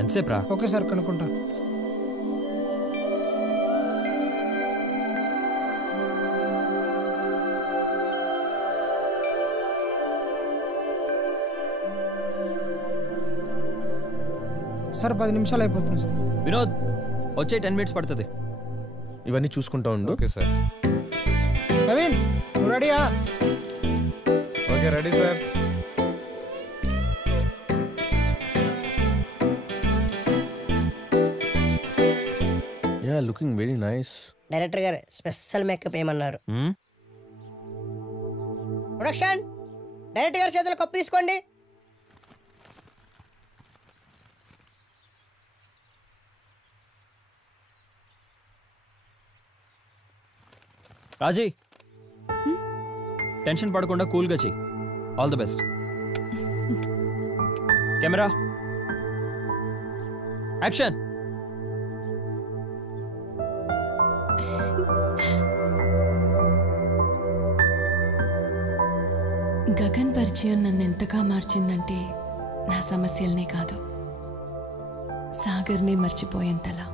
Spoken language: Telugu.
ఎంతసేపు రా? Okay sir కనుక్కుంటా. సార్ 10 నిమిషాలు అయిపోతుంది సార్. వినోద్ వచ్చే 10 minutes పడుతుంది. ఇవన్నీ చూసుకుంటా ఉండు. Okay sir. నవీన్ నువ్వు రెడీయా? Okay ready sir. Yeah looking very nice. Director గారు స్పెషల్ మేకప్ ఏమన్నారు? ప్రొడక్షన్ డైరెక్టర్ గారి చేతులు కప్పు తీసుకోండి. రాజీ టెన్షన్ పడకుండా కూల్గా చెయ్యి. All the best. Camera action. Gagan పరిచయం నన్ను ఎంతగా మార్చిందంటే నా సమస్యలనే కాదు సాగర్నే మర్చిపోయేంతలా.